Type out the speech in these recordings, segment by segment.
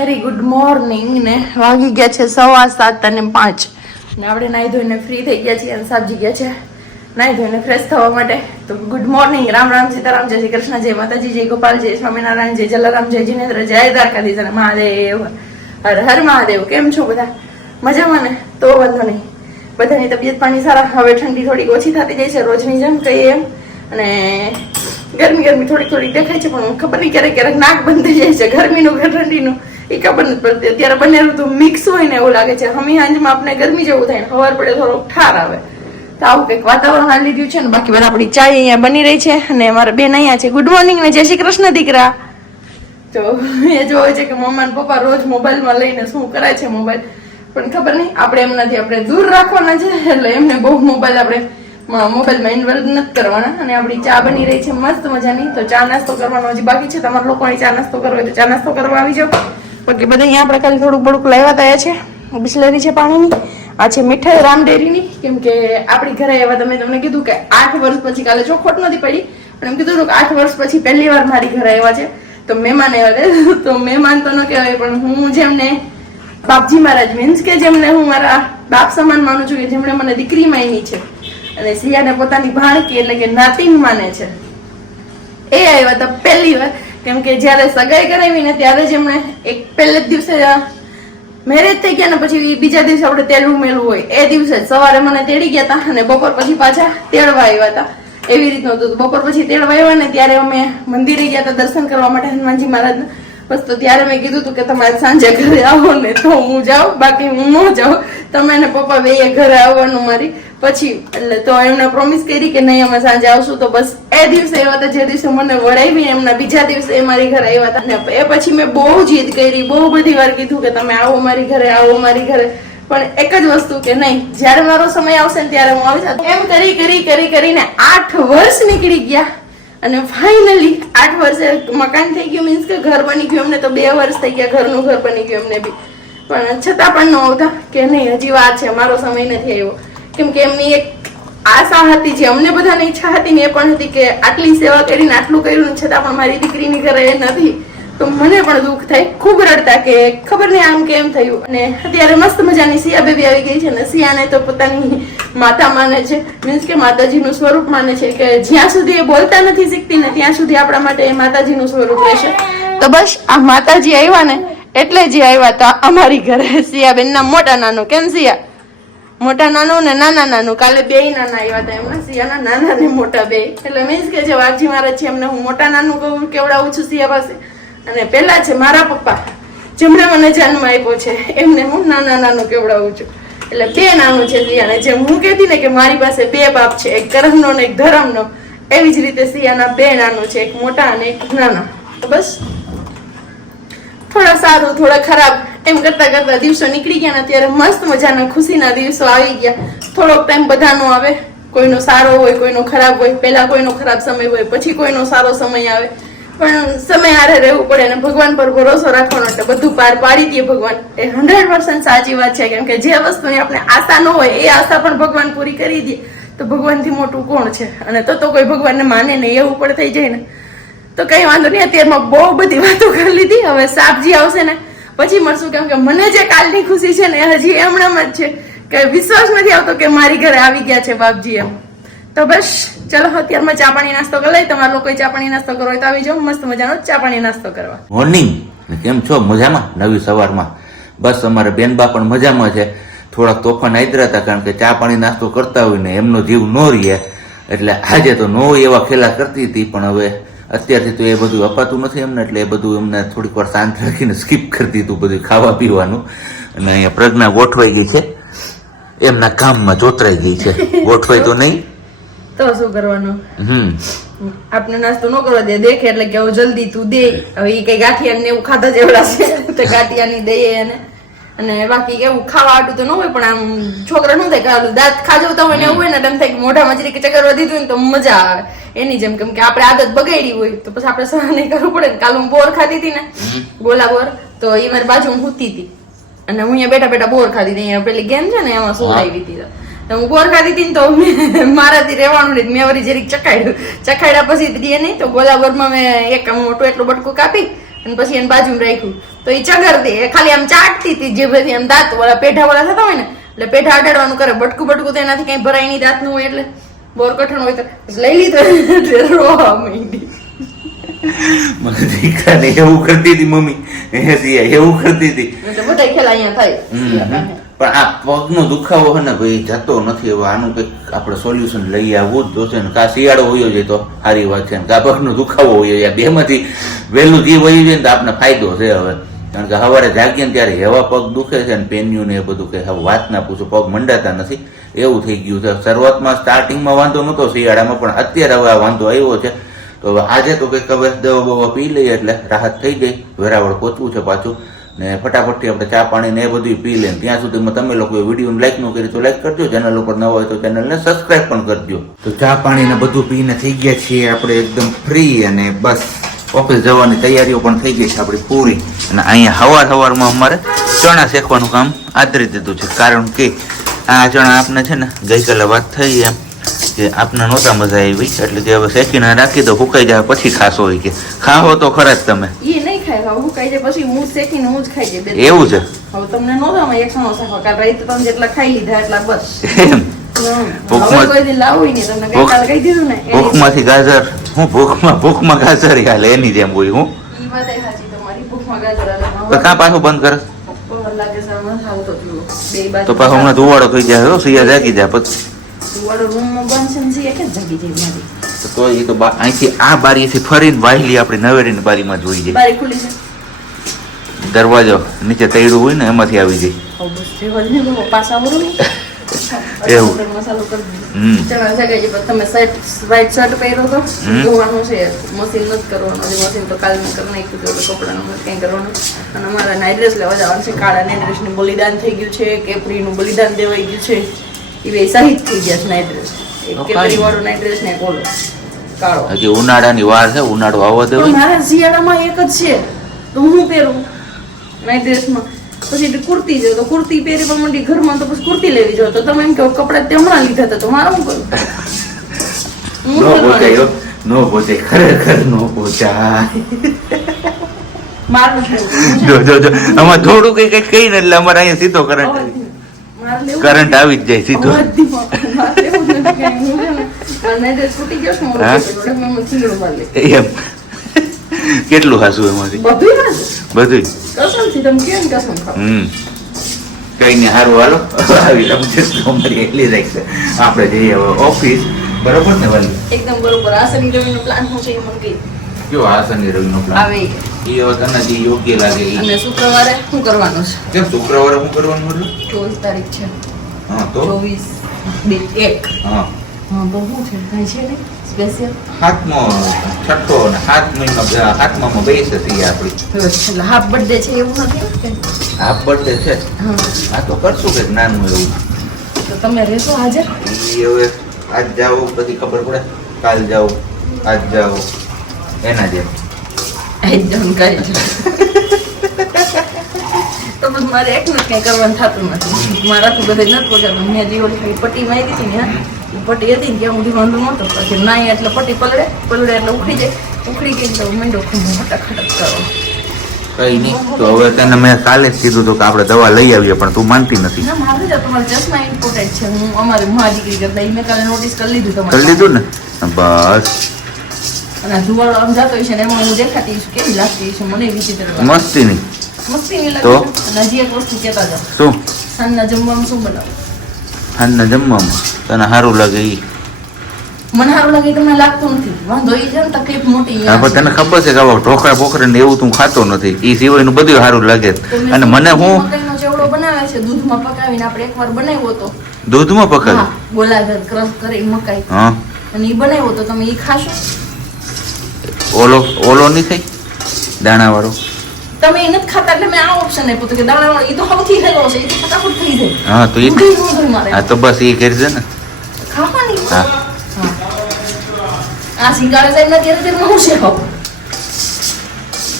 Very good morning ને વાગી ગયા છે 7:15 અને 5 ને આપણે નાહી ધોઈને ફ્રી થઈ ગયા છીએ અને સાબજી ગયા છે નાહી ધોઈને ફ્રેશ થવા માટે. તો ગુડ મોર્નિંગ, રામ રામ, સીતારામ, જય શ્રી કૃષ્ણ, જય માતાજી, જય ગોપાલ, જય સ્વામિનારાયણ, જય જલારામ, જય જીનેન્દ્ર, જય દ્વારકાધીશ અને મહાદેવ, હર હર મહાદેવ. કેમ છો બધા? મજામાં ને? તો વાંધો નહીં, બધાની તબિયત પાણી સારા. હવે ઠંડી થોડીક ઓછી થતી જાય છે રોજની જેમ કહીએ એમ, અને ગરમી થોડીક દેખાય છે પણ ખબર નહીં ક્યારેક ક્યારેક નાક બંધ થઈ જાય છે ગરમીનું કે ઠંડીનું એ ખબર નથી પડતી. અત્યારે બંને ઋતુ મિક્સ હોય ને એવું લાગે છે. હમી હાંજમાં આપણે ગરમી જેવું થાય ને સવાર પડે થોડોક ઠાર આવે. તો આવું કંઈક વાતાવરણ હાલી રહ્યું છે ને. બાકી બધા આપણી ચાય અહીંયા બની રહી છે અને અમારા બેન અહીંયા છે. ગુડ મોર્નિંગ ને જય શ્રી કૃષ્ણ દીકરા. તો એ જોવે છે કે મમ્મા ને પપ્પા રોજ મોબાઈલમાં લઈને શું કરે છે મોબાઈલ, પણ ખબર નહીં આપણે એમનાથી આપણે દૂર રાખવાના છે એટલે એમને બહુ મોબાઈલ આપણે મોબાઈલમાં ઇન્વોલ્વ નથી કરવાના. અને આપણી ચા બની રહી છે મસ્ત મજાની. તો ચા નાસ્તો કરવાનો હજી બાકી છે. તમારા લોકોની ચા નાસ્તો કરવો હોય તો ચા નાસ્તો કરવા આવી જાઓ. બાકી બધા અહીંયા આપણે ખાલી થોડુંક લાવ્યા તયા છે. બિસ્લેરી છે પાણીની, આ છે મીઠાઈ રામ ડેરીની. કેમ કે આપણી ઘરે આવ્યા તમને કીધું કે 8 વર્ષ પછી, કાલે ચોખોટ નથી પડી પણ એમ કીધું કે 8 વર્ષ પછી પહેલી વાર મારી ઘરે આવ્યા છે. તો મહેમાન આવ્યા. તો મહેમાન તો ન કહેવાય પણ હું જેમને બાપજી મહારાજ મીન્સ કે જેમને હું મારા બાપ સમાન માનું છું, કે જેમણે મને દીકરી માની છે અને સિયાને પોતાની ભાણકી એટલે કે નાતીન માને છે, એ આવ્યા હતા પહેલી વાર. કેમ કે જયારે સગાઈ કરાવી ને ત્યારે જ એમણે એક પહેલે જ દિવસે મેરેજ થઈ ગયા ને પછી બીજા દિવસે આપણે તેડવું મેળવું હોય એ દિવસે સવારે મને તેડી ગયા હતા અને બપોર પછી પાછા તેડવા આવ્યા હતા. એવી રીતનું હતું. બપોર પછી તેડવા આવ્યા ને ત્યારે અમે મંદિરે ગયા હતા દર્શન કરવા માટે હનુમાનજી મહારાજના. બસ તો ત્યારે મેં કીધું હતું કે તમારે સાંજે ઘરે આવો ને તો હું જાઉં, બાકી હું ન જાઉં. તમે ને પપ્પા બે ઘરે આવવાનું મારી પછી. એટલે તો એમને પ્રોમિસ કરી કે નહીં અમે સાંજે આવશું. તો બસ એ દિવસે આવ્યા હતા જે દિવસે મને વડાવી એમના બીજા દિવસે એ મારી ઘરે આવ્યા હતા. એ પછી મેં બહુ જીદ કરી, બહુ બધી વાર કીધું કે તમે આવો મારી ઘરે, આવો મારી ઘરે, પણ એક જ વસ્તુ કે નહીં, જયારે મારો સમય આવશે ને ત્યારે હું આવી જાઉં. એમ કરીને 8 વર્ષ નીકળી ગયા અને ફાઇનલી 8 વર્ષે મકાન થઈ ગયું. મીન્સ કે ઘર બની ગયું. અમને તો 2 વર્ષ થઈ ગયા ઘરનું ઘર બની ગયું અમને બી, પણ છતાં પણ ન આવતા કે નહીં હજી વાર છે, મારો સમય નથી આવ્યો. કેમ કે એમની એક આશા હતી, જે અમને બધાની ઈચ્છા હતી ને એ પણ હતી કે આટલી સેવા કરીને આટલું કર્યું છતાં પણ મારી દીકરીની ઘરે એ નથી. તો મને પણ દુઃખ થાય, ખૂબ રડતા કે ખબર નહીં આમ કેમ થયું. અને અત્યારે મસ્ત મજાની સિયા બેબી આવી ગઈ છે ને સિયાને તો પોતાની માતા માને છે. મીન્સ કે માતાજીનું સ્વરૂપ માને છે કે જ્યાં સુધી એ બોલતા નથી શીખતી ને ત્યાં સુધી આપણા માટે એ માતાજીનું સ્વરૂપ રહેશે. તો બસ આ માતાજી આવ્યા ને એટલે જે આવ્યા હતા અમારી ઘરે સિયાબેન ના મોટા નાનું. કેમ સિયા? મોટા નાનું ને નાના નાનું. કાલે 2 નાના આવ્યા હતા એમના, સિયાના નાના ને મોટા 2. એટલે મીન્સ કે જે વાઘજી મહારાજ છે એમને હું મોટા નાનું કેવડાવું છું સિયા પાસે. અને પેલા છે મારા પપ્પા જેમણે મને જન્મ આપ્યો છે એમને હું નાના નાનું કેવડાવું છું. એટલે 2 નાનું છે સિયાને. જેમ હું કહેતી ને કે મારી પાસે 2 બાપ છે, એક કર્મનો ને એક ધર્મનો, એવી જ રીતે સિયાના 2 નાનું છે, એક મોટા અને એક નાના. તો બસ થોડા સારું થોડા ખરાબ એમ કરતા દિવસો નીકળી ગયા ને અત્યારે મસ્ત મજાના ખુશીના દિવસો આવી ગયા. થોડોક ટાઈમ બધાનો આવે, કોઈનો સારો હોય, કોઈનો ખરાબ હોય. પહેલા કોઈનો ખરાબ સમય હોય, પછી કોઈનો સારો સમય આવે, પણ સમય હારે રહેવું પડે અને ભગવાન પર ભરોસો રાખવાનો એટલે બધું પાર પાડી દે ભગવાન. એ 100% સાચી વાત છે. કેમ કે જે વસ્તુની આપણે આશા ન હોય એ આશા પણ ભગવાન પૂરી કરી દે તો ભગવાનથી મોટું કોણ છે. અને તો કોઈ ભગવાનને માને નહીં એવું પણ થઈ જાય ને તો કઈ વાંધો નહીં. અત્યારમાં બહુ બધી વાતો કરી લીધી. હવે સાપજી આવશે ને પછી મળશું. કેમ કે મને જે કાલની ખુશી છે ને હજી એમણામ જ છે કે વિશ્વાસ નથી આવતો કે મારી ઘરે આવી ગયા છે બાપજી એમ. તો બસ ચલો અત્યારમાં ચા પાણી નાસ્તો કરી લઈ. તમારા લોકો ચા પાણી નાસ્તો કરવો હોય તો આવી જાઓ મસ્ત મજાનો ચા પાણી નાસ્તો કરવા. મોર્નિંગ, કેમ છો? મજામાં? નવી સવારમાં બસ અમારા બેનબા પણ મજામાં છે. થોડાક તોફાન આદરા હતા કારણ કે ચા પાણી નાસ્તો કરતા હોય ને એમનો જીવ ન રહે એટલે આજે તો ન હોય એવા ખેલા કરતી હતી. પણ હવે અત્યારથી તો એ બધું અપાતું નથી એમને, એટલે એ બધું એમને થોડીક વાર શાંત રાખીને સ્કીપ કરી દીધું બધું ખાવા પીવાનું. અને અહીંયા પ્રજ્ઞા ગોઠવાઈ ગઈ છે, એમના કામમાં જોતરાઈ ગઈ છે. ગોઠવાય તો નહીં તો શું કરવાનું? આપણે નાસ્તો ન કરવા દે, દેખે એટલે કે જલ્દી તું દે. હવે એ કઈ ગાંઠિયા ને એવું ખાધા જેવડા છે તો ગાંઠિયાની દઈએ એને. અને બાકી એવું ખાવા આટું તો ન હોય, પણ આમ છોકરા શું થાય કે દાંત ખાજવતા હોય ને એવું હોય ને એમ થાય કે મોઢામાં જરી કે ચક્કર વધી હોય ને તો મજા આવે એની જેમ. કેમ કે આપણે આદત બગાડી હોય તો પછી આપણે સહન નહીં કરવું પડે ને. કાલ હું બોર ખાધી હતી ને, ગોલા બોર, તો એ મારી બાજુ હું સૂતી હતી અને હું અહીંયા બેઠા બેઠા બોર ખાધી હતી. અહીંયા પેલી ગેમ છે ને એમાં સુલાવી હતી તો હું બોર ખાધી હતી ને તો મારાથી રહેવાનું નહીં. મેં વળી જરીક ચખાડ્યા પછી દે નહીં તો ગોલા બોરમાં મેં એક મોટું એટલું બટકું કાપી અને પછી એને બાજુમાં રાખ્યું તો એ ચગરતી એ ખાલી આમ ચાટતી હતી જે બધી આમ દાંત વાળા પેઢા વાળા થતા હોય ને એટલે પેઢા અડાડવાનું કરે બટકું તો એનાથી કઈ ભરાય નહીં દાંતનું હોય એટલે બોર કઠણ હોય તો લઈ લીધો રોવા માંડી. મને દીકરાને એવું કરતી હતી મમ્મી એવું કરતી હતી એટલે બધા ખેલા અહીંયા થાય. પણ આ પગનો દુખાવો છે ને ભાઈ જતો નથી. હવે આનું કંઈક આપણે સોલ્યુશન લઈ આવવું જ જોશે ને. કા શિયાળો હોયો જાય તો સારી વાત છે ને કા પગનો દુખાવો હોયો જાય. બેમાંથી વહેલું જે વયું જાય ને તો આપણે ફાયદો છે હવે. કારણ કે સવારે જાગીએ ને ત્યારે એવા પગ દુખે છે ને પેન્યું ને એ બધું કે હવે વાત ના પૂછો. પગ મંડાતા નથી એવું થઈ ગયું છે. શરૂઆતમાં સ્ટાર્ટિંગમાં વાંધો નહોતો શિયાળામાં પણ અત્યારે હવે આ વાંધો આવ્યો છે. તો હવે આજે તો કંઈક હવે દવા બવા પી લઈએ એટલે રાહત થઈ જાય. વેરાવળ પહોંચવું છે પાછું ને ફટાફટથી આપણે ચા પાણી ને એ બધું પી લે. ત્યાં સુધીમાં તમે લોકો વિડીયોને લાઈક ન કરી તો લાઈક કરજો. ચેનલ ઉપર ન હોય તો ચેનલને સબસ્ક્રાઈબ પણ કરજો. તો ચા પાણી ને બધું પીને થઈ ગયા છીએ આપણે એકદમ ફ્રી અને બસ ઓફિસ જવાની તૈયારીઓ પણ થઈ ગઈ છે આપણી પૂરી. અને અહીંયા સવારમાં અમારે ચણા શેકવાનું કામ આદરી દીધું છે. કારણ કે આ ચણા આપને છે ને ગઈકાલે વાત થઈ એમ કે આપને નહોતા મજા આવી એટલે કે હવે શેકીને રાખી દો સુકાઈ જાય પછી ખાશો હોય કે ખાઓ તો ખરા જ તમે. એ નહીં ખાય હું ખાઈ જાય પછી હું શેકીને હું જ ખાઈ જાય. એવું છે હવે તમને નહોતા માં એક સમોસા ખાવા કારણ રહી તો તમે જેટલા ખાઈ લીધા એટલા બસ. એમ કોઈ દી લાવું નહીં તમને ગઈકાલે કહી દીધું ને ભૂખમાંથી ગાજર હું ભૂખમાં ગાજર હાલે એની જેમ હોય હું. ઈ વાત એ સાચી તમારી ભૂખમાં ગાજર તો કાં પાછું બંધ કરે લાગે છે હમણાં આવતો થયો બે બાજુ તો પાછું હમણાં ધુવાડો થઈ જાય હો સિયા જાગી જાય પછી વાળો રૂમમાં બંધ છે ને સિયા કે જાગી જાય મારી તો એ તો અહીંથી આ બારીથી ફરીને વાયલી આપણી નવેરીની બારીમાં જોઈ જાય. બારી ખુલી છે દરવાજો નીચે તૈડું હોય ને એમાંથી આવી જાય. બસ રેવા દે ને પાછા વળો એવું. મસાલો કરી દીધો ચણા જગાઈ જાય તમે વ્હાઈટ શર્ટ પહેર્યો તો ધોવાનું છે મશીન નથી કરવાનું મશીન તો કાલ મેં કરી નાખ્યું હતું કપડાનું કંઈ કરવાનું અને અમારા નાઇટ ડ્રેસ લેવા જવાનું છે. કાળા નાઇટ ડ્રેસનું બલિદાન થઈ ગયું છે કેપરીનું બલિદાન દેવાઈ ગયું છે. એ બે શહીદ થઈ ગયા છે નાઇટ ડ્રેસ. એક કેપરી વાળો નાઇટ ડ્રેસ ને ઓલો કાળો. હજી ઉનાળાની વાર છે ઉનાળો આવવા દેવો. મારા શિયાળામાં એક જ છે તો હું પહેરું નાઇટ ડ્રેસમાં પછી કુર્તી જો તો કુર્તી પહેરી પણ મંડી ઘરમાં તો પછી કુર્તી લેવી જો તો તમે એમ કહો કપડા તે હમણાં લીધા હતા તો મારે શું કરું નો પહોંચાય ખરેખર નો પહોંચાય. મારું જો આમાં થોડું કઈ કહીને એટલે અમારે અહીંયા સીધો કરંટ આવી જ જાય સીધો. એમ કેટલું હાસું એમાંથી બધું કઈ ને સારું હાલો આવી અમારી એટલી રાખશે આપણે જઈએ હવે ઓફિસ. બરોબર ને વાલી એકદમ બરોબર. આ શનિ રવિનો પ્લાન હું છે એ મને કહી કયો આ શનિ રવિનો પ્લાન આવે એ હવે તને જે યોગ્ય લાગે એ. અને શુક્રવારે શું કરવાનું છે કેમ શુક્રવારે શું કરવાનું હતું 24 તારીખ છે. હા તો 24/1 હા હા તો શું છે કઈ છે ને સ્પેશિયલ છઠ્ઠો અને સાતમામાં બેસે છીએ આપણી એટલે હાફ બર્થડે છે એવું નથી હાફ બર્થડે છે. હા તો કરશું કંઈક નાનું એવું. તો તમે રહેશો હાજર ઈ હવે આજ જાઓ પછી ખબર પડે કાલ જાઓ આજ જાઓ એના જેમ એકદમ કરી તો બસ મારે એકનું જ કંઈ કરવાનું થતું નથી. મારાથી બધે નથી પહોંચાડતું. મેં જે ઓલી પટ્ટી મારી હતી ને પટ્ટી હતી ને ત્યાં સુધી વાંધો નહોતો પછી ના એટલે પટ્ટી પલળે એટલે ઉખડી જાય. ઉખડી ગઈ તો મીંડો ખટક કરો કઈ નહીં. તો હવે તને મેં કાલે જ કીધું હતું કે આપણે દવા લઈ આવીએ પણ તું માનતી નથી. ના મારે જ તમારે ચશ્મા ઇમ્પોર્ટન્ટ છે. હું અમારી મહાજીગરી કરતા મેં કાલે નોટિસ કરી લીધું તમારે કરી લીધું ને બસ. અને ધુવાળો આમ જતો છે ને એમાં હું દેખાતી છું કેવી લાગતી છે મને વિચિત્ર મસ્તી નહીં મસ્તી નહીં તો? લાગે. અને હજી એક વસ્તુ કહેતા જાઓ શું સાંજના જમવામાં શું બનાવો હાલના જમવામાં તને સારું લાગે ઈ મને સારું લાગે તમને લાગતું નથી વાંધો એ છે ને તકલીફ મોટી હા પણ તને ખબર છે કે આવા ઢોકળા બોકરા ને એવું તું ખાતો નથી ઈ સિવાયનું બધું સારું લાગે અને મને હું મકાઈનો ચેવડો બનાવે છે દૂધમાં પકાવીને આપણે એકવાર બનાવ્યો હતો દૂધમાં પકાવી ગોલાઘર ક્રશ કરી મકાઈ હા અને એ બનાવ્યો તો તમે એ ખાશો ઓલો નહીં થઈ દાણા વાળો તમે એ નથી ખાતા એટલે મેં આ ઓપ્શન આપ્યો કે દાણા વાળો એ તો સૌથી હેલો છે એ તો ફટાફટ થઈ જાય હા તો ઈ ઊંઘી ન થાય મારે હા તો બસ ઈ કરજે ને ખાવાની હા આ સિંગાડા સાહેબ ના ઘેર ઘેર હું છે હો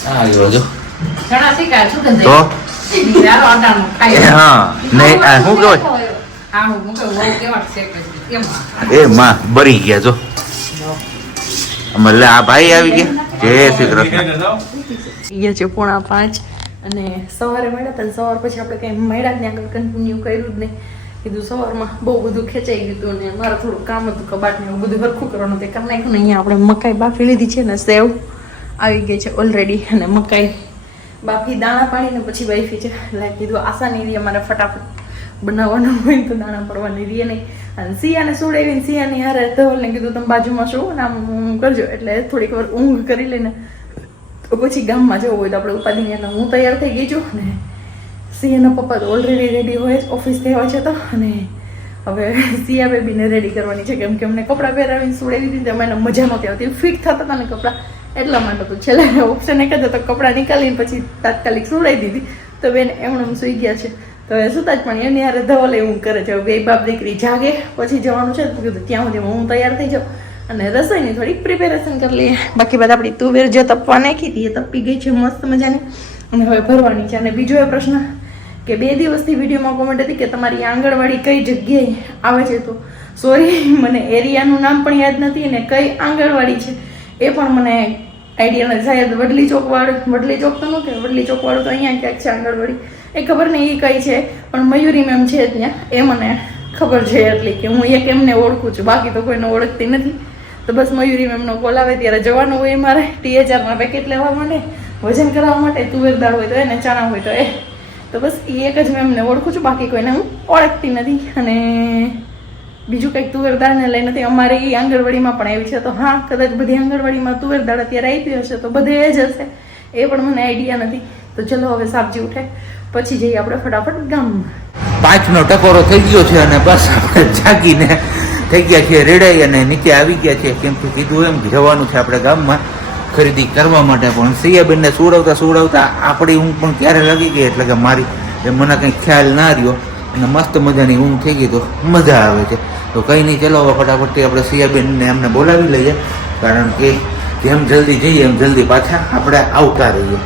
હા યો જો ઘણા શીખાય શું કરે તો યાર આટાનું ખાય હા નહીં આ શું કહેવાય હા હું કહું કેવા છે કેમ એ માં બરી ગયા જો અમે લે આ ભાઈ આવી ગયા જય શ્રી કૃષ્ણ. ગયા છે 4:30 અને સવારે મળ્યા હતા. સવાર પછી આપણે કંઈ મળ્યા જ નહીં, આગળ કન્ટિન્યુ કર્યું જ નહીં. કીધું સવારમાં બહુ બધું ખેંચાઈ ગયું હતું ને મારે થોડું કામ હતું, કબાટ ને એવું બધું હરખું કરવાનું તે કરી નાખ્યું ને અહીંયા આપણે મકાઈ બાફી લીધી છે ને સેવ આવી ગઈ છે ઓલરેડી, અને મકાઈ બાફી દાણા પાડીને પછી બાફી છે. એટલે કીધું આસાની રહી અમારે ફટાફટ બનાવવાનું હોય તો દાણા પડવાની રહીએ નહીં. અને સિયાને સુડાવીને સિયાની હારે ધવલને કીધું તમે બાજુમાં શું ને આમ કરજો, એટલે થોડીક વાર ઊંઘ કરી લઈને તો પછી ગામમાં જવું હોય તો આપણે ઉપાધિની. એટલે હું તૈયાર થઈ ગઈ છું ને સિયાના પપ્પા તો ઓલરેડી રેડી હોય ઓફિસથી હોય છે તો, અને હવે સિયા બેબીને રેડી કરવાની છે કેમ કે અમને કપડાં પહેરાવીને સુડાવી દીધી અમે એને મજા નહોતી આવતી, ફિટ થતા હતા ને કપડાં એટલા માટે. તો છેલ્લે ઓપ્શન એક જ હતો, કપડાં નીકાળીને પછી તાત્કાલિક સુડાવી દીધી તો બેન એમણે સુઈ ગયા છે. તો હવે સુતા જ પણ એની હારે ધવલ એવું કરે છે. બે બાપ દીકરી જાગે પછી જવાનું છે તો કીધું ત્યાં સુધી હું તૈયાર થઈ જાઉં અને રસોઈની થોડીક પ્રિપેરેશન કરી લઈએ. બાકી બાદ આપણી તુવેર જે તપવા નાખી હતી એ તપી ગઈ છે મસ્ત મજાની, અને હવે ભરવાની છે. અને બીજો એ પ્રશ્ન કે 2 દિવસથી વિડીયોમાં કોમેન્ટ હતી કે તમારી આંગણવાડી કઈ જગ્યાએ આવે છે, તો સોરી મને એરિયાનું નામ પણ યાદ નથી અને કઈ આંગણવાડી છે એ પણ મને આઈડિયા નથી. શાયદ વડલી ચોક તો ન કે વડલી ચોકવાળું તો અહીંયા ક્યાંક છે આંગણવાડી, એ ખબર નહીં એ કઈ છે, પણ મયુરી મેમ છે ત્યાં એ મને ખબર છે. એટલી કે હું એક એમને ઓળખું છું, બાકી તો કોઈને ઓળખતી નથી. તો બસ મયુરી મેમનો કોલ આવે ત્યારે જવાનું હોય મારે THRના પેકેટ લેવા માટે, વજન કરાવવા માટે, તુવેર દાળ હોય તો એને, ચણા હોય તો એ. તો બસ એ એક જ મેમને ઓળખું છું, બાકી કોઈને હું ઓળખતી નથી. અને બીજું કંઈક તુવેર દાળને લઈ નથી. અમારે એ આંગણવાડીમાં પણ આવી છે, તો હા કદાચ બધી આંગણવાડીમાં તુવેર દાળ અત્યારે આપી હશે તો બધે જ હશે, એ પણ મને આઈડિયા નથી. તો ચલો હવે સાબજી ઉઠે પછી જઈએ આપણે ફટાફટ ગામમાં. 5નો ટકોરો થઈ ગયો છે અને બસ આપણે જાગીને થઈ ગયા છીએ રેડાઈ અને નીચે આવી ગયા છીએ. કેમ કે કીધું એમ જવાનું છે આપણે ગામમાં ખરીદી કરવા માટે. પણ સિયાબેનને સુવડાવતા આપણી ઊંઘ પણ ક્યારે લાગી ગઈ એટલે કે મારી એ મને કંઈ ખ્યાલ ના રહ્યો અને મસ્ત મજાની ઊંઘ થઈ ગઈ તો મજા આવે છે. તો કંઈ નહીં, ચલો હવે ફટાફટથી આપણે સિયાબેનને એમને બોલાવી લઈએ, કારણ કે જેમ જલ્દી જઈએ એમ જલ્દી પાછા આપણે આવતા રહીએ.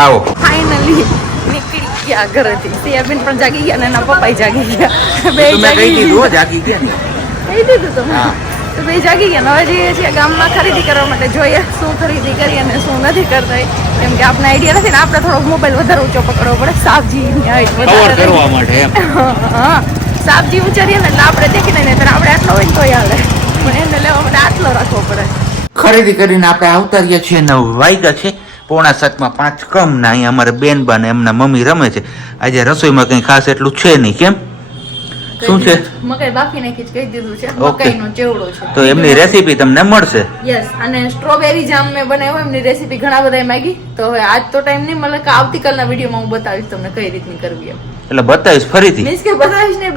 આવો ફાઇનલી નીકળી ગયા ઘરેથી. સિયાબેન પણ જાગી ગયા અને એના પપ્પા જાગી ગયા. બે જાગી દીધું, જાગી ગયા ને કહી દીધું તમે. તો બે જાગી ગયા. હવે જઈએ છીએ ગામમાં ખરીદી કરવા માટે, જોઈએ શું ખરીદી કરી અને શું નથી કરતા. કેમ કે આપણે આઈડિયા નથી ને, આપણે થોડોક મોબાઈલ વધારે ઊંચો પકડવો પડે સાબજી કરવા માટે. હા સાબજી ઉચારીએ ને એટલે આપણે દેખી નહીં, ત્યારે આપણે આટલો હોય તો હાલે, પણ એને લેવા માટે આટલો રાખવો પડે. ખરીદી કરીને આપણે આવતા રહ્યા છીએ. 9 વાગ્યા છે, 6:45 5 કમ ના. અહીંયા અમારે બેનબા ને એમના મમ્મી રમે છે. આજે રસોઈમાં કંઈ ખાસ એટલું છે નહીં. કેમ શું છે? મકાઈ બાફી નાખી જ કહી દીધું છે, ઓકે. મકાઈનો ચેવડો છે. તો એમની રેસીપી તમને મળશે. યસ, અને સ્ટ્રોબેરી જામ મેં બનાવ્યો, એમની રેસીપી ઘણા બધા માંગી. તો હવે આજ તો ટાઈમ નહીં મળે, કે આવતીકાલના વિડીયોમાં હું બતાવીશ તમને કઈ રીતની કરવી એમ. એટલે બતાવીશ ફરીથી, મીન્સ કે બતાવીશ ને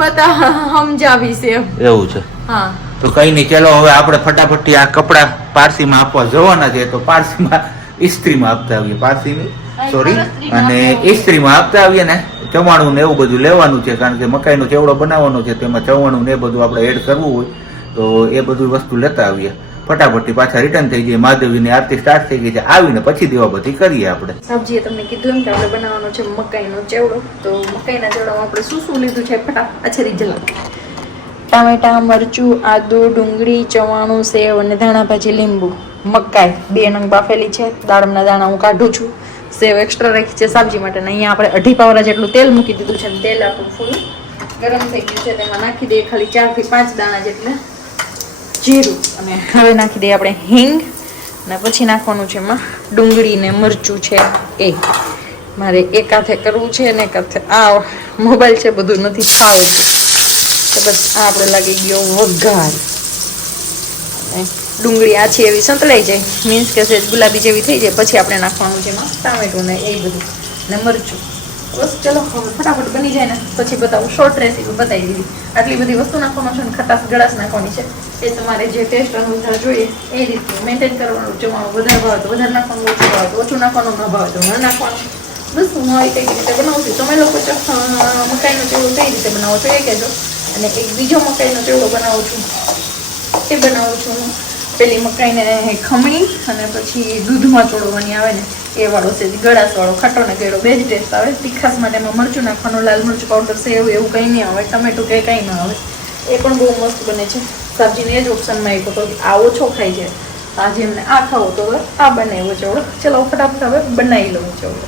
સમજાવીશ એમ. એવું છે. હા તો કઈ નહીં, ચલો હવે આપણે ફટાફટથી આ કપડા પારસીમાં આપવા જવાના છે. તો પારસીમાં ઇસ્ત્રીમાં આપતા આવીએ, પારસીની સોરી, અને ઇસ્ત્રીમાં આપતા આવીએ ને ચવાણું ને એવું બધું લેવાનું છે, કારણ કે મકાઈનો ચેવડો બનાવવાનો છે, તેમાં ચવાણું ને એ બધું આપણે એડ કરવું હોય તો એ બધું વસ્તુ લેતા આવીએ. ફટાફટથી પાછા રિટર્ન થઈ જઈએ. મહાદેવીની આરતી સ્ટાર્ટ થઈ ગઈ છે, આવીને પછી દેવા બધી કરીએ આપણે. સબ્જીએ તમને કીધું એમ કે આપણે બનાવવાનો છે મકાઈનો ચેવડો. તો મકાઈના ચેવડામાં આપણે શું શું લીધું છે ફટાફટ અછરી જલા. ટામેટા, મરચું, આદુ, ડુંગળી, ચવાણું, સેવ અને ધાણા ભાજી, લીંબુ, મકાઈ 2 નંગ બાફેલી છે, દાડમના દાણા હું કાઢું છું, સેવ એક્સ્ટ્રા રાખી છે સબ્જી માટે. અહીંયા આપણે 2.5 પાવડા જેટલું તેલ મૂકી દીધું છે, તેલ આપણું ફૂલ ગરમ થઈ ગયું છે, તેમાં નાખી દઈએ ખાલી 4 થી 5 દાણા જેટલા જીરું, અને હવે નાખી દઈએ આપણે હિંગ, અને પછી નાખવાનું છે એમાં ડુંગળી ને મરચું છે. એ મારે એક હાથે કરવું છે અને એક હાથે આ મોબાઈલ છે બધું નથી ફાવે છે. તો બસ આ આપણે લાગી ગયો વઘાર. ડુંગળી આછી એવી સંતળાઈ જાય, મીન્સ કે સેજ ગુલાબી જેવી થઈ જાય, પછી આપણે નાખવાનું છે એમાં ટામેટું ને એ બધું ને મરચું. બસ ચલો હવે ફટાફટ બની જાય ને પછી બતાવું. શોર્ટ રેસીપી બતાવી દીધી. આટલી બધી વસ્તુ નાખવાનું છે ને ખટાશ ગળાશ નાખવાની છે, એ તમારે જે ટેસ્ટ અનુસાર જોઈએ એ રીતે મેન્ટેન કરવાનું. જમવાનું વધારે ભાવે તો વધારે નાખવાનું, ઓછું ભાવે તો ઓછું નાખવાનું, ન ભાવે તો ન નાખવાનું. બસ હું આવી કઈ રીતે બનાવું છું. તમે લોકો મકાઈનો ચેવડો કઈ રીતે બનાવો છો એ કહેજો. અને એક બીજો મકાઈનો ચેવડો બનાવું છું, એ બનાવું છું પેલી મકાઈને ખમણી અને પછી દૂધમાં ચોળવાની આવે ને એ વાળો છે, ગળાશ વાળો, ખાટો ને ગળો બે જ ટેસ્ટ આવે. તીખાસ માટે એમાં મરચું નાખવાનું, લાલ મરચું પાવડર છે એવું કંઈ નહીં આવે, ટમેટું કે કંઈ ના આવે. એ પણ બહુ મસ્ત બને છે. સબ્જીને એ જ ઓપ્શનમાં આપ્યો તો આ ઓછો ખાઈ છે આજે એમને આ ખાવો તો આ બનાવ્યો ચેવડો. ચલો ફટાફટ હવે બનાવી લઉં ચેવડો.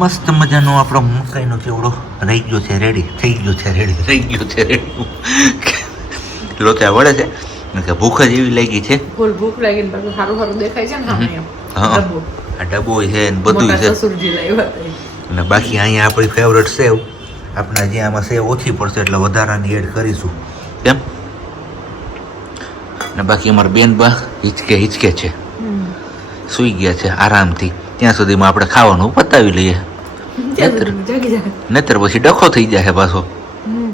મસ્ત મજાનો આપણો મકાઈનો ચેવડો રહી ગયો છે રેડી, થઈ ગયો છે રેડી, થઈ ગયો છે રેડી. લોચા વળે છે કે ભૂખ જ એવી લાગી છે. ફૂલ ભૂખ લાગી ને પાછું સારું સારું દેખાય છે ને સામે એમ. હા ડબ્બો. આ ડબ્બો છે ને બધું મોટા છે. સસુરજી લાવ્યા હતા એ. અને બાકી અહીંયા આપણી ફેવરેટ સેવ, આપણા જે આમાં સેવ ઓછી પડશે એટલે વધારાની એડ કરીશું કેમ. ને બાકી અમારા બેનબા હિચકે હિચકે છે, સૂઈ ગયા છે આરામથી. ત્યાં સુધીમાં આપણે ખાવાનું પતાવી લઈએ, ત્યાં સુધી જાગી જાય. નહીતર પછી ડખો થઈ જાય પાછો.